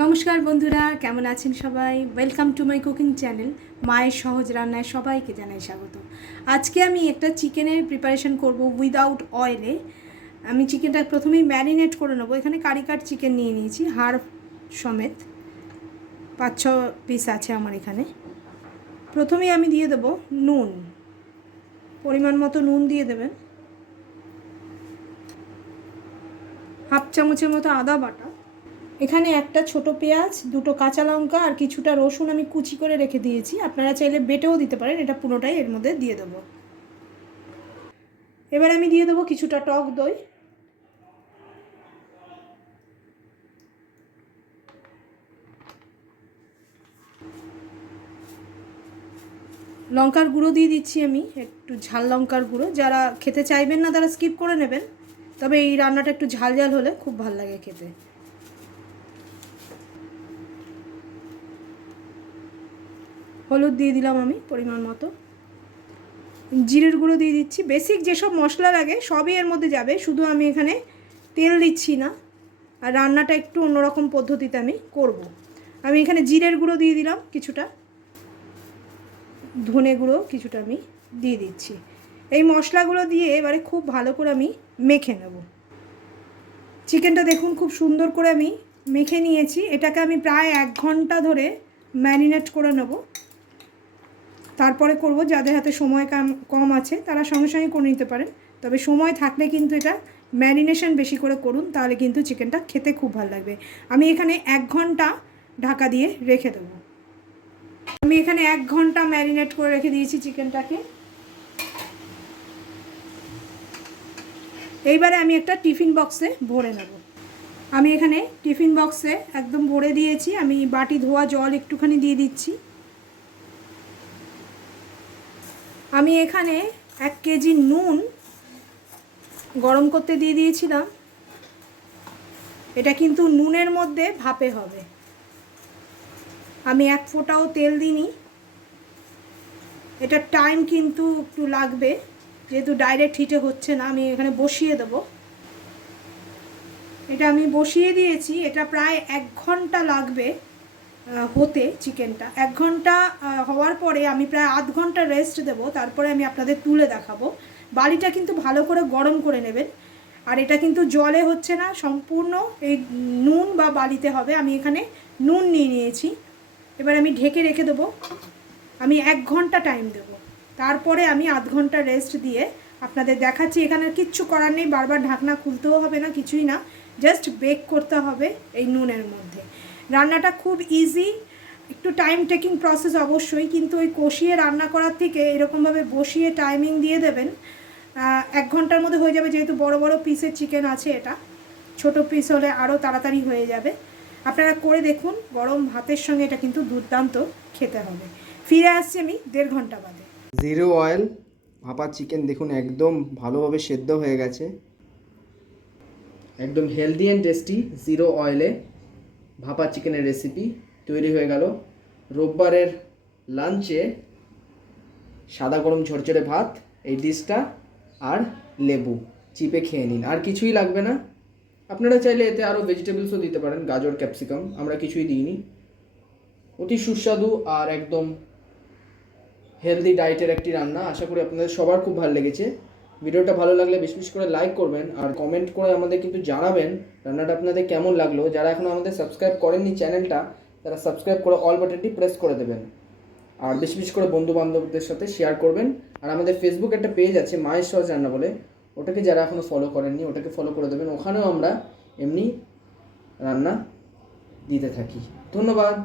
নমস্কার বন্ধুরা, কেমন আছেন সবাই? Welcome to my cooking channel মায়ের সহজ রান্নায় সবাইকে জানাই স্বাগত। আজকে আমি একটা চিকেনের প্রিপারেশন করব উইদাউট অয়েলে। আমি চিকেনটা প্রথমেই ম্যারিনেট করে নেবো। এখানে কারি কাট চিকেন নিয়ে নিয়েছি, হাড় সমেত 5-6 পিস আছে আমার এখানে। প্রথমেই আমি দিয়ে দেবো নুন, পরিমাণ মতো নুন দিয়ে দেবেন। হাফ চামচের মতো আদা বাটা। এখানে একটা ছোট পেঁয়াজ, দুটো কাঁচা লঙ্কা আর কিছুটা রসুন আমি কুচি করে রেখে দিয়েছি। আপনারা চাইলে বেটেও দিতে পারেন, এটা পুরোটাই এর মধ্যে দিয়ে দেবো। এবার আমি দিয়ে দেবো কিছুটা টক দই, লঙ্কার গুঁড়ো দিয়ে দিচ্ছি আমি একটু ঝাল লঙ্কার গুঁড়ো। যারা খেতে চাইবেন না তারা স্কিপ করে নেবেন, তবে এই রান্নাটা একটু ঝাল ঝাল হলে খুব ভালো লাগে খেতে। হলুদ দিয়ে দিলাম আমি পরিমাণ মতো, জিরের গুঁড়ো দিয়ে দিচ্ছি। বেসিক যেসব মশলা লাগে সবই এর মধ্যে যাবে, শুধু আমি এখানে তেল দিচ্ছি না, আর রান্নাটা একটু অন্যরকম পদ্ধতিতে আমি করব। আমি এখানে জিরের গুঁড়ো দিয়ে দিলাম কিছুটা, ধনে গুঁড়ো কিছুটা আমি দিয়ে দিচ্ছি। এই মশলাগুলো দিয়ে এবারে খুব ভালো করে আমি মেখে নেব। চিকেনটা দেখুন খুব সুন্দর করে আমি মেখে নিয়েছি। এটাকে আমি প্রায় 1 ঘন্টা ধরে ম্যারিনেট করে নেব। তারপরে করব। যাদের হাতে সময় কম আছে তারা সঙ্গে সঙ্গে করে নিতে পারেন, তবে সময় থাকলে কিন্তু এটা ম্যারিনেশন বেশি করে করুন, তাহলে কিন্তু চিকেনটা খেতে খুব ভালো লাগবে। আমি এখানে 1 ঘন্টা ঢাকা দিয়ে রেখে দেবো। আমি এখানে 1 ঘন্টা ম্যারিনেট করে রেখে দিয়েছি চিকেনটাকে। এইবারে আমি একটা টিফিন বক্সে ভরে নেব। আমি এখানে টিফিন বক্সে একদম ভরে দিয়েছি। আমি বাটি ধোয়া জল একটুখানি দিয়ে দিচ্ছি। আমি এখানে 1 কেজি নুন গরম করতে দিয়ে দিয়েছিলাম। এটা কিন্তু নুনের মধ্যে ভাপে হবে, আমি 1 ফোঁটাও তেল দিইনি। এটা টাইম কিন্তু একটু লাগবে, যেহেতু ডাইরেক্ট হিটে হচ্ছে না। আমি এখানে বসিয়ে দেবো। এটা আমি বসিয়ে দিয়েছি। এটা প্রায় 1 ঘন্টা লাগবে হতে। চিকেনটা 1 ঘন্টা হওয়ার পরে আমি প্রায় আধ ঘন্টা রেস্ট দেবো, তারপরে আমি আপনাদের তুলে দেখাবো। বালিটা কিন্তু ভালো করে গরম করে নেবেন। আর এটা কিন্তু জলে হচ্ছে না, সম্পূর্ণ এই নুন বা বালিতে হবে। আমি এখানে নুন নিয়ে নিয়েছি। এবার আমি ঢেকে রেখে দেবো। আমি 1 ঘন্টা টাইম দেবো, তারপরে আমি আধ ঘন্টা রেস্ট দিয়ে আপনাদের দেখাচ্ছি। এখানে কিচ্ছু করার নেই, বারবার ঢাকনা খুলতেও হবে না, কিছুই না, জাস্ট বেক করতে হবে এই নুনের মধ্যে। রান্নাটা খুব ইজি, একটু টাইম টেকিং প্রসেস অবশ্যই, কিন্তু ওই কষিয়ে রান্না করার থেকে এরকমভাবে বসিয়ে টাইমিং দিয়ে দেবেন। 1 ঘন্টার মধ্যে হয়ে যাবে, যেহেতু বড় বড় পিসের চিকেন আছে। এটা ছোট পিস হলে আরও তাড়াতাড়ি হয়ে যাবে। আপনারা করে দেখুন, গরম ভাতের সঙ্গে এটা কিন্তু দুর্দান্ত খেতে হবে। ফিরে আসছি আমি 1.5 ঘন্টা বাদে। জিরো অয়েল ভাপা চিকেন দেখুন একদম ভালোভাবে সেদ্ধ হয়ে গেছে। একদম হেলদি অ্যান্ড টেস্টি জিরো অয়েলে ভাপা চিকেনের রেসিপি তৈরি হয়ে গেল। রোববারের লাঞ্চে সাদা গরম ঝরঝরে ভাত, এই ডিশটা আর লেবু চিপে খেয়ে নিন, আর কিছুই লাগবে না। আপনারা চাইলে এতে আরও ভেজিটেবলসও দিতে পারেন, গাজর ক্যাপসিকাম, আমরা কিছুই দিইনি। অতি সুস্বাদু আর একদম হেলদি ডায়েটের একটি রান্না। আশা করি আপনাদের সবার খুব ভালো লেগেছে। ভিডিওটা ভালো লাগলে বেশি বেশি করে লাইক করবেন আর কমেন্ট করে আমাদের কিন্তু জানাবেন রান্নাটা আপনাদের কেমন লাগলো। যারা এখনও আমাদের সাবস্ক্রাইব করেননি চ্যানেলটা, তারা সাবস্ক্রাইব করে অল বাটনটি প্রেস করে দেবেন, আর বেশি বেশি করে বন্ধু বান্ধবদের সাথে শেয়ার করবেন। আর আমাদের ফেসবুক একটা পেজ আছে মায়ের সহজ রান্না বলে, ওটাকে যারা এখনও ফলো করেননি ওটাকে ফলো করে দেবেন। ওখানেও আমরা এমনি রান্না দিতে থাকি। ধন্যবাদ।